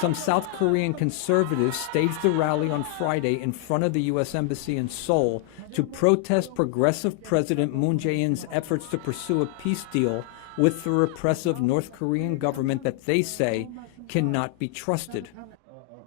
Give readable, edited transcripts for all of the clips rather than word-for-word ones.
Some South Korean conservatives staged a rally on Friday in front of the U.S. Embassy in Seoul to protest progressive President Moon Jae-in's efforts to pursue a peace deal with the repressive North Korean government that they say cannot be trusted.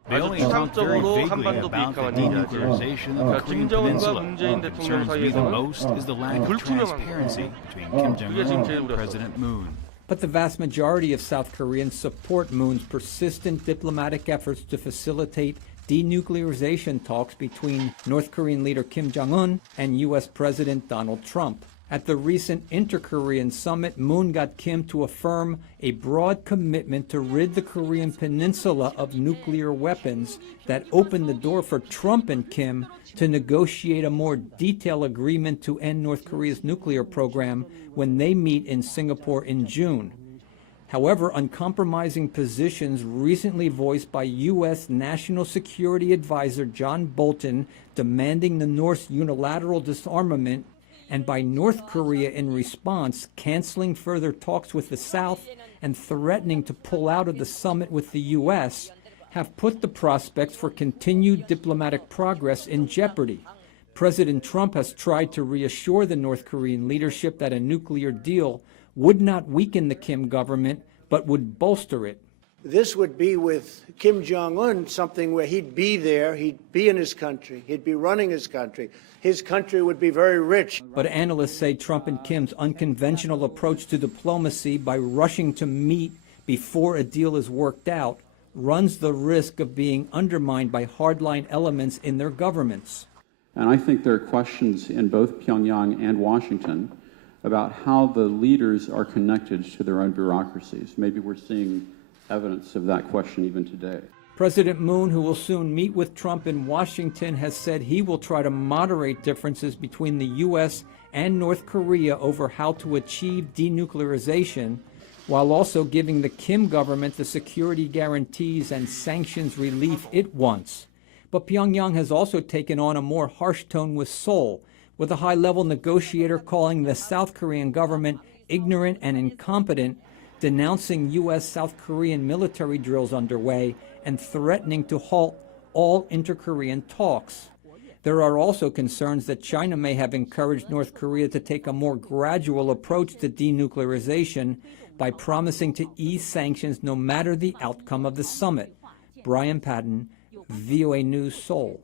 They only talked very vaguely about the denuclearization of the Korean Peninsula. What concerns me the most is the lack of transparency between Kim Jong-un and President Moon. But the vast majority of South Koreans support Moon's persistent diplomatic efforts to facilitate denuclearization talks between North Korean leader Kim Jong-un and U.S. President Donald Trump. At the recent Inter-Korean summit, Moon got Kim to affirm a broad commitment to rid the Korean Peninsula of nuclear weapons that opened the door for Trump and Kim to negotiate a more detailed agreement to end North Korea's nuclear program when they meet in Singapore in June. However, uncompromising positions recently voiced by U.S. National Security Advisor John Bolton demanding the North's unilateral disarmament, and by North Korea in response canceling further talks with the South and threatening to pull out of the summit with the U.S., have put the prospects for continued diplomatic progress in jeopardy. President Trump has tried to reassure the North Korean leadership that a nuclear deal would not weaken the Kim government, but would bolster it. This would be with Kim Jong-un something where he'd be there, he'd be in his country, he'd be running his country. His country would be very rich. But analysts say Trump and Kim's unconventional approach to diplomacy by rushing to meet before a deal is worked out runs the risk of being undermined by hardline elements in their governments. And I think there are questions in both Pyongyang and Washington about how the leaders are connected to their own bureaucracies. Maybe we're seeing evidence of that question even today. President Moon, who will soon meet with Trump in Washington, has said he will try to moderate differences between the U.S. and North Korea over how to achieve denuclearization, while also giving the Kim government the security guarantees and sanctions relief it wants. But Pyongyang has also taken on a more harsh tone with Seoul, with a high-level negotiator calling the South Korean government ignorant and incompetent, denouncing U.S.-South Korean military drills underway, and threatening to halt all inter-Korean talks. There are also concerns that China may have encouraged North Korea to take a more gradual approach to denuclearization by promising to ease sanctions no matter the outcome of the summit. Brian Patton, VOA News, Seoul.